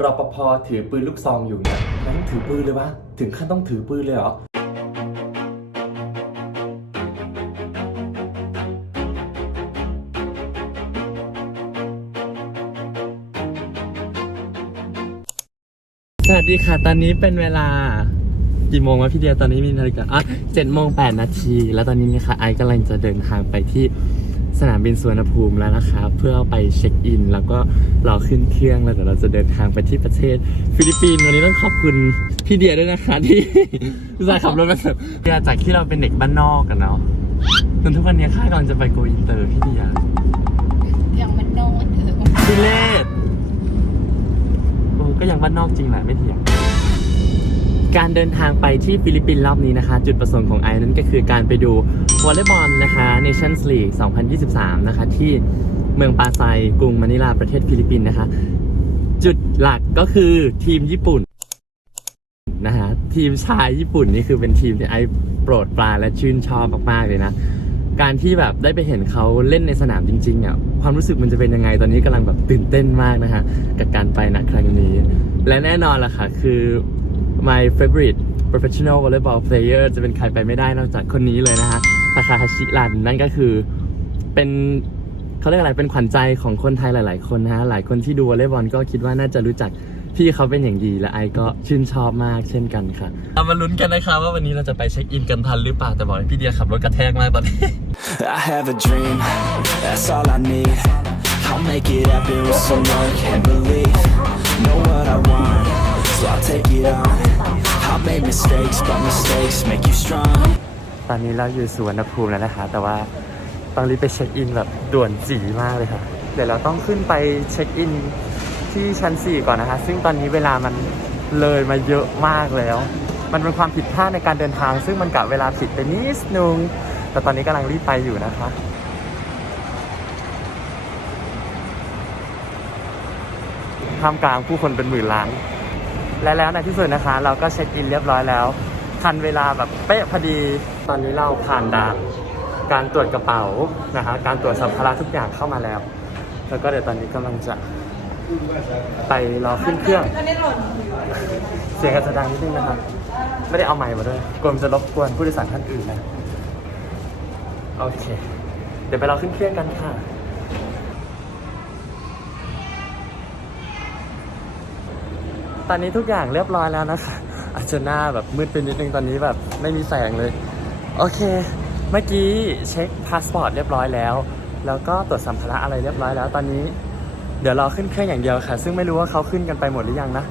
รปภถือปืนลูกซองอยู่เนี่ยแล้วต้องถือปืนเลยวะ ถึงขั้นต้องถือปืนเลยเหรอสวัสดีค่ะ ตอนนี้เป็นเวลากี่โมงวะพี่เดียตอนนี้มีนาฬิกาอะเจ็ดโมงแปดนาที แล้วตอนนี้นะคะไอซ์กำลังจะเดินทางไปที่ สนามบินสุวรรณภูมิแล้วนะคะ เพื่อไปเช็คอิน แล้วก็รอขึ้นเครื่องแล้วเดี๋ยวเราจะเดินทางไปที่ประเทศฟิลิปปินส์วันนี้ต้องขอบคุณพี่เดียด้วยนะคะ ที่อุตส่าห์ขับรถมาเสิร์ฟเดียจากที่เราเป็นเด็กบ้านนอกกันเนาะจนทุกวันนี้ข้ากำลังจะไปโกอินเตอร์พี่เดียยังมันโนเหมือนเดิมทุเรศโอ้ก็ยังบ้านนอกจริงแหละไม่เถียง การเดินทางไปที่ฟิลิปปินส์รอบนี้นะคะ จุดประสงค์ของไอนั้นก็คือการไปดูวอลเลย์บอลนะคะ Nations League 2023 นะคะ ที่เมืองปาไซกรุงมะนิลาประเทศฟิลิปปินส์นะคะ จุดหลักก็คือทีมญี่ปุ่นนะฮะทีมชายญี่ปุ่นนี่คือเป็นทีมที่ไอโปรดปรานและชื่นชอบมากๆเลยนะ การที่แบบได้ไปเห็นเขาเล่นในสนามจริงๆอะความรู้สึกมันจะเป็นยังไงตอนนี้กำลังแบบตื่นเต้นมากนะคะกับการไปนะครั้งนี้ และแน่นอนล่ะค่ะ คือ my favorite professional volleyball player จะเป็นใครไปไม่ได้นอกจากคนนี้เลยนะคะทาคาฮาชิรันนั่นก็คือเป็นเขาเรียกอะไรเป็นขวัญใจของคนไทยหลาย ๆ คนนะฮะ หลายคนที่ดูวอลเลย์บอลก็คิดว่าน่าจะรู้จักพี่เขาเป็นอย่างดีและไอก็ชื่นชอบมากเช่นกันค่ะเรามาลุ้นกันนะคะว่าวันนี้เราจะไปเช็คอินกันทันหรือเปล่าแต่บอกให้พี่เดียขับรถกระแทกมากตอนนี้ I have a dream, that's all I need. I'll make it happen with some work and belief. Know what I want, so I'll take it on. I'll make mistakes, but mistakes make you strong. ตอนนี้เราอยู่สุวรรณภูมิแล้วนะคะ แต่ว่าต้องรีบไปเช็คอินแบบด่วนจีมากเลยค่ะ เดี๋ยวเราต้องขึ้นไปเช็คอินที่ชั้น 4 ก่อนนะคะ ซึ่งตอนนี้เวลามันเลยมาเยอะมากแล้ว มันเป็นความผิดพลาดในการเดินทาง ซึ่งมันกะเวลาผิดไปนิดนึง แต่ตอนนี้กำลังรีบไปอยู่นะคะท่ามกลางผู้คนเป็นหมื่นล้าน และแล้วในที่สุดนะคะ เราก็เช็คอินเรียบร้อยแล้ว ทันเวลาแบบเป๊ะพอดี ตอนนี้เราผ่านด่านการตรวจกระเป๋านะคะการตรวจสัมภาระทุกอย่างเข้ามาแล้ว แล้วก็เดี๋ยวตอนนี้กำลังจะไปรอขึ้นเครื่อง เสียงอาจจะดังนิดนึงนะครับไม่ได้เอาไมค์มาด้วยกลัวจะรบกวนผู้โดยสารท่านอื่นนะ โอเค เดี๋ยวไปรอขึ้นเครื่องกันค่ะ อนนี้ทุกอย่างเรียบร้อยแล้วนะคะ อาจจะหน้าแบบมืดไปนิดนึงตอนนี้แบบไม่มีแสงเลย โอเค เมื่อกี้เช็คพาสปอร์ตเรียบร้อยแล้ว แล้วก็ตรวจสัมภาระอะไรเรียบร้อยแล้ว ตอนนี้เดี๋ยวรอขึ้นเครื่องอย่างเดียวค่ะ ซึ่งไม่รู้ว่าเขาขึ้นกันไปหมดหรือยังนะ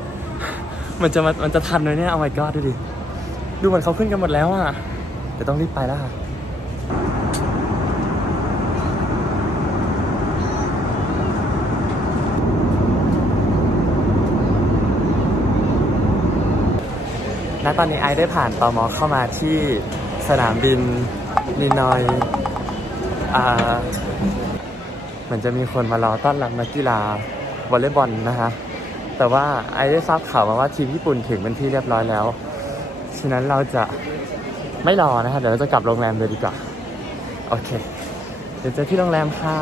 มันจะมันมันจะทันเลยเนี่ยเอาไ my god ดูดิ ดูเหมือนเขาขึ้นกันหมดแล้วอะเดี๋ยวต้องรีบไปแล้วค่ะ ณตอนนี้ไอได้ผ่านตอมอเข้ามาที่สนามบินนินอยอ่าเหมือนจะมีคนมารอต้อนรับนักกีฬาวอลเลย์บอลนะคะ แต่ว่าไอได้ทราบข่าวมาว่าทีมญี่ปุ่นถึงเป็นที่เรียบร้อยแล้ว ฉะนั้นเราจะไม่รอนะคะเดี๋ยวเราจะกลับโรงแรมเลยดีกว่า โอเค เดี๋ยวเจอที่โรงแรมค่ะ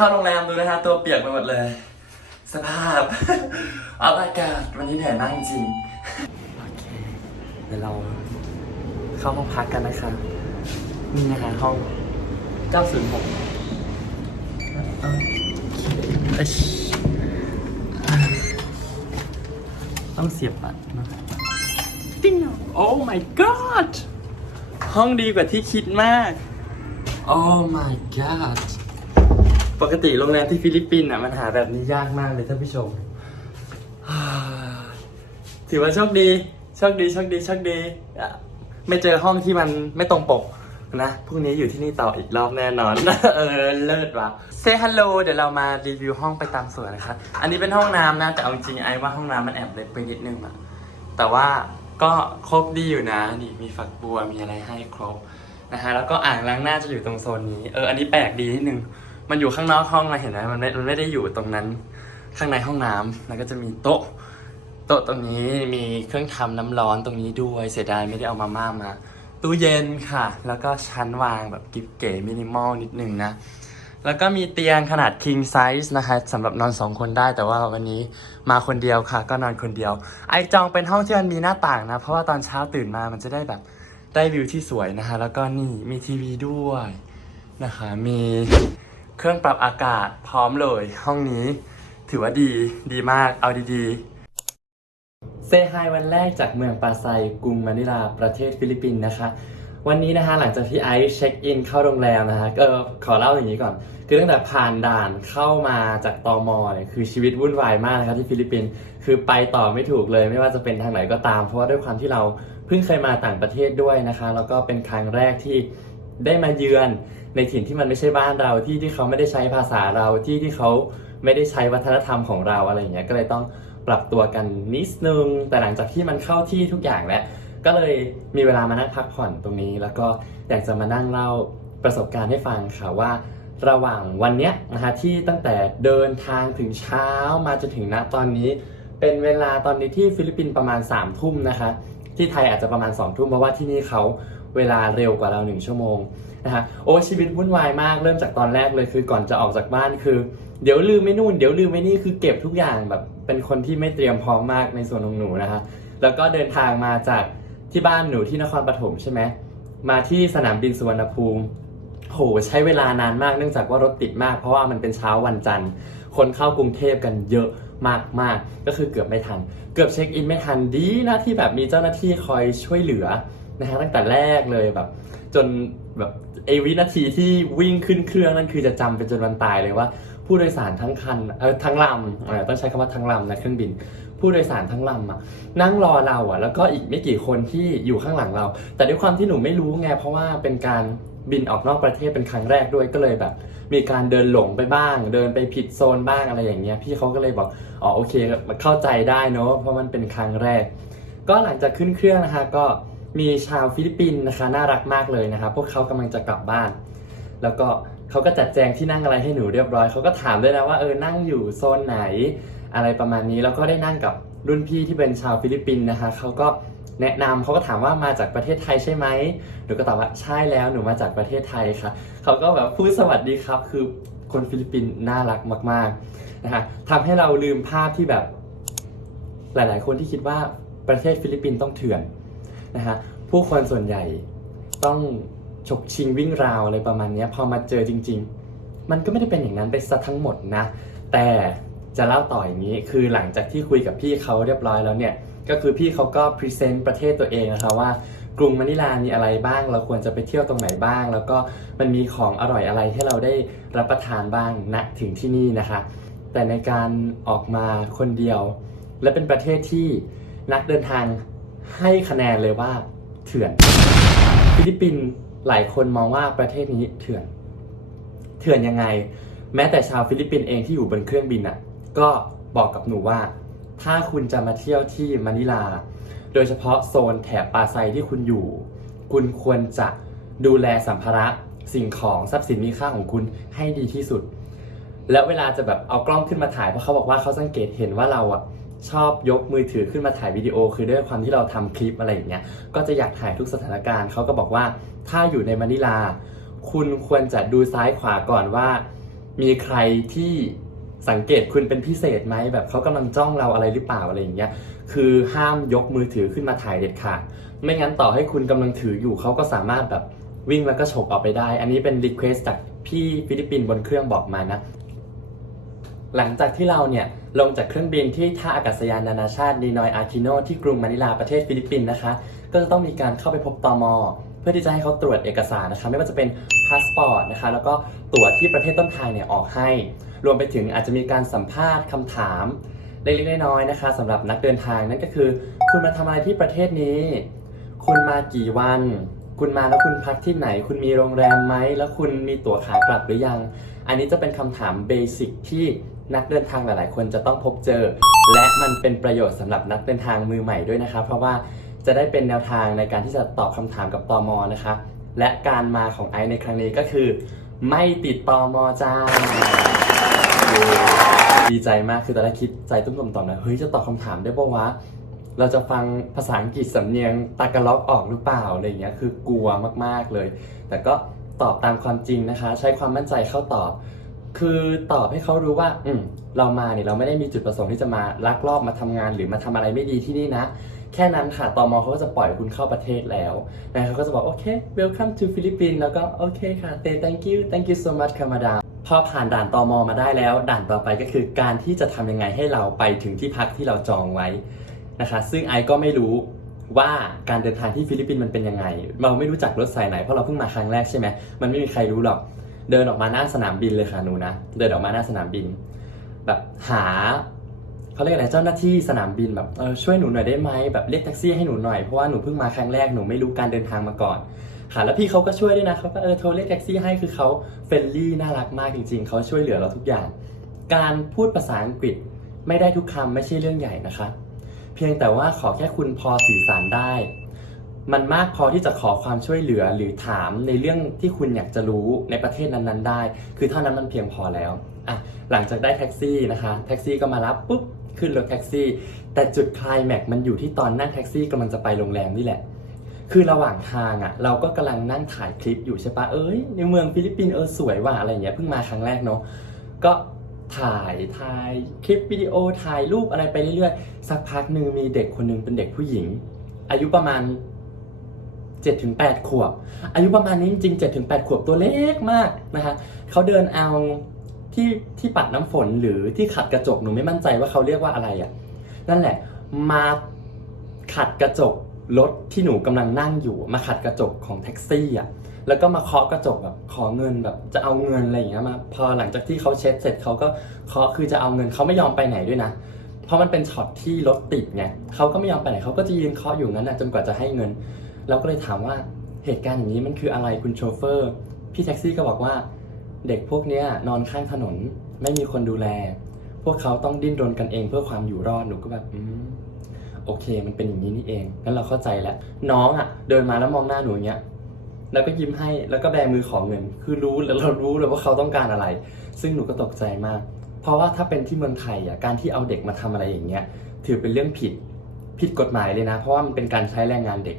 เข้าโรงแรมดูนะคะตัวเปียกไปหมดเลย สภาพเอาอากาศวันนี้เหนื่อยมากจริงๆโอเค เดี๋ยวเราเข้าห้องพักกันนะคะนี่นะคะห้อง 906โอเคอิชต้องเสียบบัตรนะติ้งโอ้ my god ห้องดีกว่าที่คิดมากโอ้ my god ปกติโรงแรมที่ฟิลิปปินส์อะมันหาแบบนี้ยากมากเลยท่านผู้ชม ถือว่าโชคดีโชคดีโชคดีโชคดีไม่เจอห้องที่มันไม่ตรงปกนะพรุ่งนี้อยู่ที่นี่ต่ออีกรอบแน่นอน เออ เลิศว่ะเซฮัลโหลเดี๋ยวเรามารีวิวห้องไปตามส่วนนะคะอันนี้เป็นห้องน้ำนะ แต่เอาจริงๆไอ้ว่าห้องน้ำมันแอบเล็กไปนิดนึงอะแต่ว่าก็ครบดีอยู่นะ นี่มีฝักบัวมีอะไรให้ครบนะฮะแล้วก็อ่างล้างหน้าจะอยู่ตรงโซนนี้ เออ อันนี้แปลกดีนิดนึง มันอยู่ข้างนอกห้องนะเห็นไหมมันไม่มันไม่ได้อยู่ตรงนั้นข้างในห้องน้ำแล้วก็จะมีโต๊ะ โต๊ะตรงนี้มีเครื่องทำน้ำร้อนตรงนี้ด้วยเสียดายไม่ได้เอามาม่ามา ตู้เย็นค่ะ แล้วก็ชั้นวางแบบกิ๊บเก๋มินิมอลนิดนึงนะ แล้วก็มีเตียงขนาด king size นะคะสำหรับนอนสองคนได้แต่ว่าวันนี้มาคนเดียวค่ะ ก็นอนคนเดียว ไอจองเป็นห้องที่มันมีหน้าต่างนะ เพราะว่าตอนเช้าตื่นมามันจะได้แบบได้วิวที่สวยนะคะแล้วก็นี่มีทีวีด้วยนะคะมี เครื่องปรับอากาศพร้อมเลย ห้องนี้ถือว่าดีดีมากเอาดีๆเซฮายวันแรกจากเมืองปาไซกรุงมะนิลาประเทศฟิลิปปินส์นะคะ วันนี้นะคะหลังจากที่ไอซ์เช็คอินเข้าโรงแรมนะคะก็ขอเล่าอย่างนี้ก่อน คือตั้งแต่ผ่านด่านเข้ามาจากตอมอเนี่ยคือชีวิตวุ่นวายมากนะคะที่ฟิลิปปินส์คือไปต่อไม่ถูกเลย ไม่ว่าจะเป็นทางไหนก็ตาม เพราะว่าด้วยความที่เราเพิ่งเคยมาต่างประเทศด้วยนะคะ แล้วก็เป็นครั้งแรกที่ ได้มาเยือนในถิ่นที่มันไม่ใช่บ้านเราที่ที่เขาไม่ได้ใช้ภาษาเราที่ที่เขาไม่ได้ใช้วัฒนธรรมของเราอะไรอย่างเงี้ยก็เลยต้องปรับตัวกันนิดนึง แต่หลังจากที่มันเข้าที่ทุกอย่างแล้วก็เลยมีเวลามานั่งพักผ่อนตรงนี้ แล้วก็อยากจะมานั่งเล่าประสบการณ์ให้ฟังค่ะว่า ระหว่างวันเนี้ยนะคะที่ตั้งแต่เดินทางถึงเช้ามาจนถึงณตอนนี้ เป็นเวลาตอนนี้ที่ฟิลิปปินส์ประมาณ3ามทุ่มนะคะ ที่ไทยอาจจะประมาณ2องทุ่มเพราะว่าที่นี่เขาเวลาเร็วกว่าเรา1ชั่วโมงนะคะโอ้ชีวิตวุ่นวายมากเริ่มจากตอนแรกเลยคือก่อนจะออกจากบ้านคือ เดี๋ยวลืมไม่นู่นเดี๋ยวลืมไม่นี่คือเก็บทุกอย่างแบบเป็นคนที่ไม่เตรียมพร้อมมากในส่วนของหนูนะคะแล้วก็เดินทางมาจากที่บ้านหนูที่นครปฐมใช่ไหมมาที่สนามบินสุวรรณภูมิโหใช้เวลานานมากเนื่องจากว่ารถติดมากเพราะว่ามันเป็นเช้าวันจันทร์ คนเข้ากรุงเทพกันเยอะ มากมากก็คือเกือบไม่ทัน เกือบเช็คอินไม่ทันดีนะที่แบบมีเจ้าหน้าที่คอยช่วยเหลือนะฮะตั้งแต่แรกเลยแบบ จนแบบไอวินาทีที่วิ่งขึ้นเครื่องนั่นคือจะจำไปจนวันตายเลยว่า ผู้โดยสารทั้งคันเออทั้งลำเออต้องใช้คำว่าทั้งลำนะเครื่องบิน ผู้โดยสารทั้งลำอะนั่งรอเราอะ แล้วก็อีกไม่กี่คนที่อยู่ข้างหลังเรา แต่ด้วยความที่หนูไม่รู้ไงเพราะว่าเป็นการบินออกนอกประเทศเป็นครั้งแรกด้วยก็เลยแบบ มีการเดินหลงไปบ้าง เดินไปผิดโซนบ้างอะไรอย่างเงี้ยพี่เขาก็เลยบอกอ๋อโอเคเข้าใจได้เนอะเพราะมันเป็นครั้งแรก ก็หลังจากขึ้นเครื่องนะคะก็มีชาวฟิลิปปินส์นะคะน่ารักมากเลยนะคะพวกเขากำลังจะกลับบ้าน แล้วก็เขาก็จัดแจงที่นั่งอะไรให้หนูเรียบร้อยเขาก็ถามด้วยนะว่าเออนั่งอยู่โซนไหนอะไรประมาณนี้แล้วก็ได้นั่งกับรุ่นพี่ที่เป็นชาวฟิลิปปินส์นะคะเขาก็ แนะนำเขาก็ถามว่ามาจากประเทศไทยใช่ไหมหนูก็ตอบว่าใช่แล้วหนูมาจากประเทศไทยค่ะเขาก็แบบพูดสวัสดีครับ คือคนฟิลิปปินส์น่ารักมากๆนะคะทำให้เราลืมภาพที่แบบหลาย ๆ คนที่คิดว่าประเทศฟิลิปปินส์ต้องเถื่อนนะฮะผู้คนส่วนใหญ่ต้องฉกชิงวิ่งราวอะไรประมาณนี้พอมาเจอจริง ๆ มันก็ไม่ได้เป็นอย่างนั้นไปซะทั้งหมดนะ แต่จะเล่าต่ออย่างนี้คือหลังจากที่คุยกับพี่เขาเรียบร้อยแล้วเนี่ย ก็คือพี่เขาก็พรีเซนต์ประเทศตัวเองนะคะว่ากรุงมะนิลามีอะไรบ้าง เราควรจะไปเที่ยวตรงไหนบ้าง แล้วก็มันมีของอร่อยอะไรให้เราได้รับประทานบ้างณถึงที่นี่นะคะ แต่ในการออกมาคนเดียว และเป็นประเทศที่นักเดินทางให้คะแนนเลยว่าเถื่อน ฟิลิปปินส์หลายคนมองว่าประเทศนี้เถื่อน เถื่อนยังไง แม้แต่ชาวฟิลิปปินส์เองที่อยู่บนเครื่องบินอะก็บอกกับหนูว่า ถ้าคุณจะมาเที่ยวที่มะนิลา โดยเฉพาะโซนแถบปาไซที่คุณอยู่ คุณควรจะดูแลสัมภาระสิ่งของทรัพย์สินมีค่าของคุณให้ดีที่สุด แล้วเวลาจะแบบเอากล้องขึ้นมาถ่ายเพราะเขาบอกว่าเขาสังเกตเห็นว่าเราอะชอบยกมือถือขึ้นมาถ่ายวิดีโอ คือด้วยความที่เราทำคลิปอะไรอย่างเงี้ยก็จะอยากถ่ายทุกสถานการณ์เขาก็บอกว่าถ้าอยู่ในมะนิลา คุณควรจะดูซ้ายขวาก่อนว่า มีใครที่ สังเกตคุณเป็นพิเศษไหมแบบเขากำลังจ้องเราอะไรหรือเปล่าอะไรอย่างเงี้ยคือห้ามยกมือถือขึ้นมาถ่ายเด็ดขาดไม่งั้นต่อให้คุณกำลังถืออยู่เขาก็สามารถแบบวิ่งแล้วก็ฉกออกไปได้ อันนี้เป็นรีเควสจากพี่ฟิลิปปินส์บนเครื่องบอกมานะหลังจากที่เราเนี่ยลงจากเครื่องบินที่ท่าอากาศยานนานาชาตินีนอยอาคิโนที่กรุงมะนิลาประเทศฟิลิปปินส์นะคะ ก็จะต้องมีการเข้าไปพบตมเพื่อที่จะให้เขาตรวจเอกสารนะคะ ไม่ว่าจะเป็นพาสปอร์ตนะคะ แล้วก็ตั๋วที่ประเทศต้นทางเนี่ยออกให้ รวมไปถึงอาจจะมีการสัมภาษณ์คำถามเล็กๆน้อยๆนะคะสำหรับนักเดินทางนั่นก็คือ คุณมาทำอะไรที่ประเทศนี้ คุณมากี่วัน คุณมาแล้วคุณพักที่ไหน คุณมีโรงแรมไหมแล้วคุณมีตั๋วขากลับหรือยัง อันนี้จะเป็นคำถามเบสิกที่นักเดินทางหลายๆ คนจะต้องพบเจอ และมันเป็นประโยชน์สำหรับนักเดินทางมือใหม่ด้วยนะคะ เพราะว่า จะได้เป็นแนวทางในการที่จะตอบคำถามกับตมนะคะ และการมาของไอซ์ในครั้งนี้ก็คือ ไม่ติดตมจ้า ดีใจมากคือตอนแรกคิดใจตุ้มต่อมๆนะเฮ้ยจะตอบคำถามได้ปะวะเราจะฟังภาษาอังกฤษสำเนียงตากาล็อกออกหรือเปล่าอะไรเงี้ยคือกลัวมากๆเลย แต่ก็ตอบตามความจริงนะคะ ใช้ความมั่นใจเข้าตอบ คือตอบให้เขารู้ว่า อืมเรามาเนี่ยเราไม่ได้มีจุดประสงค์ที่จะมาลักลอบมาทำงาน หรือมาทำอะไรไม่ดีที่นี่นะ แค่นั้นค่ะตอมอเขาก็จะปล่อยคุณเข้าประเทศแล้วนะเขาก็จะบอกโอเค welcome to Philippines แล้วก็โอเคค่ะ say thank you thank you so much ค่ะมาดามพอผ่านด่านตอมอมาได้แล้ว ด่านต่อไปก็คือการที่จะทำยังไงให้เราไปถึงที่พักที่เราจองไว้นะคะ ซึ่งไอก็ไม่รู้ว่าการเดินทางที่ฟิลิปปินส์มันเป็นยังไง เราไม่รู้จักรถสายไหนเพราะเราเพิ่งมาครั้งแรกใช่ไหมมันไม่มีใครรู้หรอกเดินออกมาหน้าสนามบินเลยค่ะหนูนะ เดินออกมาหน้าสนามบิน แบบหา เขาเรียกอะไรเจ้าหน้าที่สนามบินแบบเออช่วยหนูหน่อยได้ไหมแบบเรียกแท็กซี่ให้หนูหน่อยเพราะว่าหนูเพิ่งมาครั้งแรกหนูไม่รู้การเดินทางมาก่อนค่ะแล้วพี่เขาก็ช่วยด้วยนะเขาก็เออโทรเรียกแท็กซี่ให้คือเขาเฟรนลี่น่ารักมากจริง ๆเขาช่วยเหลือเราทุกอย่าง การพูดภาษาอังกฤษไม่ได้ทุกคำไม่ใช่เรื่องใหญ่นะคะ เพียงแต่ว่าขอแค่คุณพอสื่อสารได้ มันมากพอที่จะขอความช่วยเหลือหรือถามในเรื่องที่คุณอยากจะรู้ในประเทศนั้นๆ ได้ คือเท่านั้นมันเพียงพอแล้วอะหลังจากได้แท็กซี่นะคะ แท็กซี่ก็มารับปุ๊บ ขึ้นรถแท็กซี่ แต่จุดคลายแม็กมันอยู่ที่ตอนนั่งแท็กซี่กำลังจะไปโรงแรมนี่แหละ คือระหว่างทางอะ เราก็กำลังนั่งถ่ายคลิปอยู่ใช่ปะเอ้ยในเมืองฟิลิปปินส์เออสวยว่ะอะไรอย่างเงี้ยเพิ่งมาครั้งแรกเนาะก็ถ่ายถ่ายคลิปวิดีโอถ่ายรูปอะไรไปเรื่อยๆ สักพักหนึ่งมีเด็กคนหนึงเป็นเด็กผู้หญิง อายุประมาณ7-8ถึงขวบ อายุประมาณนี้จริงๆ7ถึง8ขวบตัวเล็กมากนะคะเขาเดินเอา ที่ที่ปัดน้ำฝนหรือที่ขัดกระจกหนูไม่มั่นใจว่าเขาเรียกว่าอะไรอะ่ะนั่นแหละ มาขัดกระจกรถที่หนูกำลังนั่งอยู่ มาขัดกระจกของแท็กซี่อะแล้วก็มาเคาะกระจกแบบขอเงินแบบจะเอาเงินอะไรอย่างเงี้ยมาพอหลังจากที่เขาเช็ดเสร็จเขาก็เคาะคือจะเอาเงินเขาไม่ยอมไปไหนด้วยนะเพราะมันเป็นช็อตที่รถติดไงเขาก็ไม่ยอมไปไหนเขาก็จะยืนเคาะอยู่งั้นนะจนกว่าจะให้เงิน เราก็เลยถามว่าเหตุการณ์อย่างนี้มันคืออะไรคุณโชเฟอร์ พี่แท็กซี่ก็บอกว่า เด็กพวกเนี้ยนอนข้างถนน ไม่มีคนดูแล พวกเขาต้องดิ้นรนกันเองเพื่อความอยู่รอดหนูก็แบบโอเค มันเป็นอย่างนี้นี่เองงั้นเราเข้าใจแล้ว น้องอะ เดินมาแล้วมองหน้าหนูอย่างเงี้ยแล้วก็ยิ้มให้แล้วก็แบมือขอเงิน คือรู้แล้วเรารู้เลยว่าเขาต้องการอะไร ซึ่งหนูก็ตกใจมาก เพราะว่าถ้าเป็นที่เมืองไทยอะการที่เอาเด็กมาทำอะไรอย่างเงี้ย ถือเป็นเรื่องผิดผิดกฎหมายเลยนะ เพราะว่ามันเป็นการใช้แรงงานเด็ก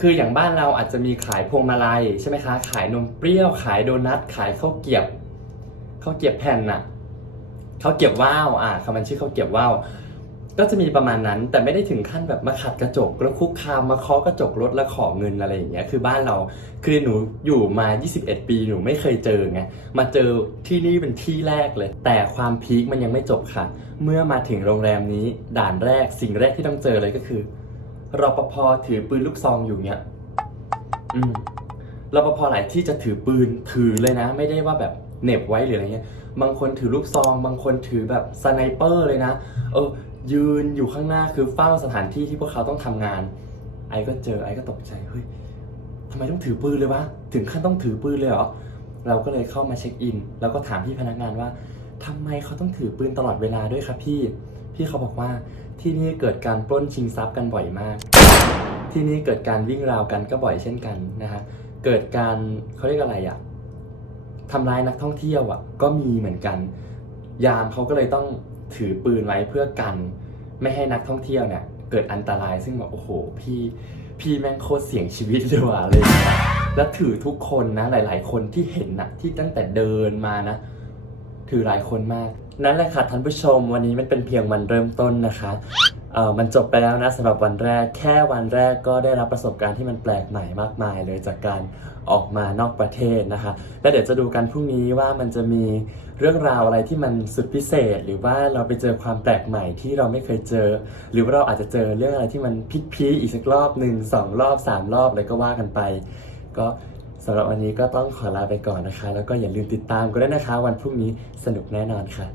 คืออย่างบ้านเราอาจจะมีขายพวงมาลัยใช่ไหมคะ ขายนมเปรี้ยว ขายโดนัท ขายข้าวเกียบข้าวเกียบแผ่นน่ะข้าวเกียบว่าวอะคำมันชื่อข้าวเกียบว่าวก็จะมีประมาณนั้น แต่ไม่ได้ถึงขั้นแบบมาขัดกระจกแล้วคุกคามมาเคาะกระจกรถแล้วขอเงินอะไรอย่างเงี้ย คือบ้านเราคือหนูอยู่มา 21 ปีหนูไม่เคยเจอไง มาเจอที่นี่เป็นที่แรกเลย แต่ความพีคมันยังไม่จบค่ะ เมื่อมาถึงโรงแรมนี้ด่านแรกสิ่งแรกที่ต้องเจอเลยก็คือ รปภถือปืนลูกซองอยู่เนี้ย อืมรปภหลายที่จะถือปืนถือเลยนะ ไม่ได้ว่าแบบเหน็บไว้หรืออะไรเงี้ย บางคนถือลูกซอง บางคนถือแบบสไนเปอร์เลยนะ เออ ยืนอยู่ข้างหน้าคือเฝ้าสถานที่ที่พวกเขาต้องทำงาน ไอ้ก็เจอไอ้ก็ตกใจ เฮ้ยทำไมต้องถือปืนเลยวะ ถึงขั้นต้องถือปืนเลยเหรอ เราก็เลยเข้ามาเช็คอิน แล้วก็ถามพี่พนักงานว่าทำไมเขาต้องถือปืนตลอดเวลาด้วยครับพี่ พี่เขาบอกว่าที่นี่เกิดการปล้นชิงทรัพย์กันบ่อยมาก ที่นี่เกิดการวิ่งราวกันก็บ่อยเช่นกันนะฮะเกิดการเขาเรียกอะไรอะทำร้ายนักท่องเที่ยวอะก็มีเหมือนกัน ยามเขาก็เลยต้องถือปืนไว้เพื่อกัน ไม่ให้นักท่องเที่ยวเนี่ยเกิดอันตรายซึ่งแบบโอ้โห พี่พี่แม่งโคตรเสี่ยงชีวิตเลยว่ะเลยแล้วถือทุกคนนะหลาย ๆ คนที่เห็นนะที่ตั้งแต่เดินมานะ ถือหลายคนมาก นั่นแหละค่ะท่านผู้ชมวันนี้มันเป็นเพียงวันเริ่มต้นนะคะเอเอ่อมันจบไปแล้วนะสำหรับวันแรก แค่วันแรกก็ได้รับประสบการณ์ที่มันแปลกใหม่มากมายเลยจากการออกมานอกประเทศนะคะ และเดี๋ยวจะดูกันพรุ่งนี้ว่ามันจะมีเรื่องราวอะไรที่มันสุดพิเศษ หรือว่าเราไปเจอความแปลกใหม่ที่เราไม่เคยเจอ หรือว่าเราอาจจะเจอเรื่องอะไรที่มันพิกพีอีกสักรอบหนึ่งสองรอบสามรอบอะไรก็ว่ากันไป ก็ำหรับวันนี้ก็ต้องขอลาไปก่อนนะคะ แล้วก็อย่าลืมติดตามกันด้วยนะคะ วันพรุ่งนี้สนุกแน่นอนค่ะ